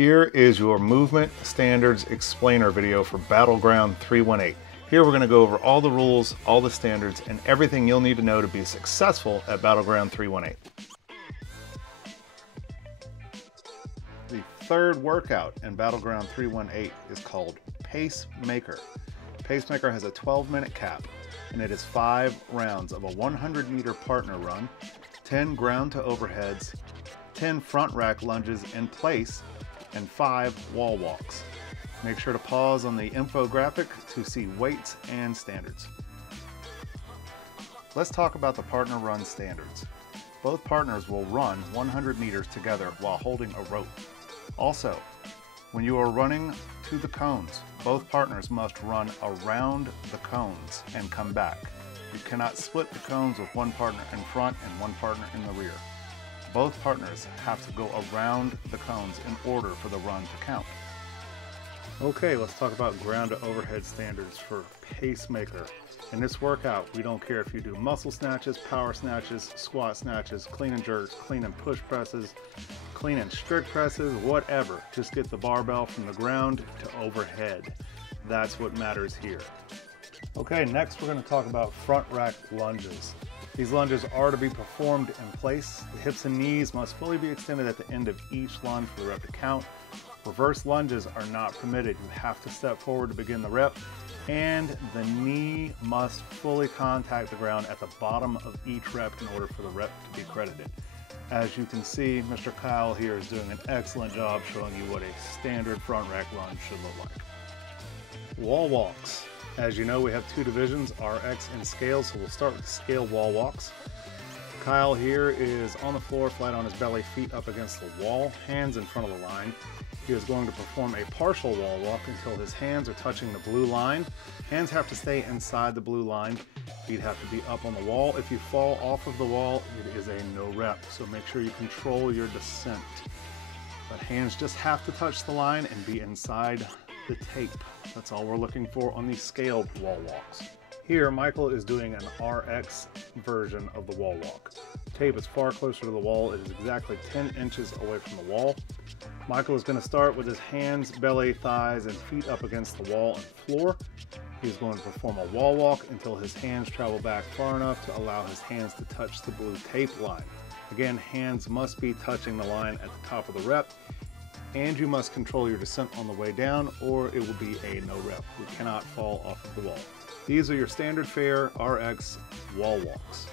Here is your movement standards explainer video for Battleground 318. Here we're going to go over all the rules, all the standards, and everything you'll need to know to be successful at Battleground 318. The third workout in Battleground 318 is called Pacemaker. Pacemaker has a 12-minute cap, and it is 5 rounds of a 100-meter partner run, 10 ground to overheads, 10 front rack lunges in place, and 5 wall walks. Make sure to pause on the infographic to see weights and standards. Let's talk about the partner run standards. Both partners will run 100 meters together while holding a rope. Also, when you are running to the cones, both partners must run around the cones and come back. You cannot split the cones with one partner in front and one partner in the rear. Both partners have to go around the cones in order for the run to count. Okay, let's talk about ground to overhead standards for Pacemaker. In this workout, we don't care if you do muscle snatches, power snatches, squat snatches, clean and jerks, clean and push presses, clean and strict presses, whatever. Just get the barbell from the ground to overhead. That's what matters here. Okay, next we're going to talk about front rack lunges. These lunges are to be performed in place. The hips and knees must fully be extended at the end of each lunge for the rep to count. Reverse lunges are not permitted. You have to step forward to begin the rep, and the knee must fully contact the ground at the bottom of each rep in order for the rep to be credited. As you can see, Mr. Kyle here is doing an excellent job showing you what a standard front rack lunge should look like. Wall walks. As you know, we have 2 divisions, RX and scale, so we'll start with scale wall walks. Kyle here is on the floor, flat on his belly, feet up against the wall, hands in front of the line. He is going to perform a partial wall walk until his hands are touching the blue line. Hands have to stay inside the blue line. Feet have to be up on the wall. If you fall off of the wall, it is a no rep, so make sure you control your descent. But hands just have to touch the line and be inside the tape. That's all we're looking for on these scaled wall walks. Here, Michael is doing an RX version of the wall walk. The tape is far closer to the wall. It is exactly 10 inches away from the wall. Michael is going to start with his hands, belly, thighs, and feet up against the wall and floor. He's going to perform a wall walk until his hands travel back far enough to allow his hands to touch the blue tape line. Again, hands must be touching the line at the top of the rep, and you must control your descent on the way down, or it will be a no rep. You cannot fall off of the wall. These are your standard fare RX wall walks.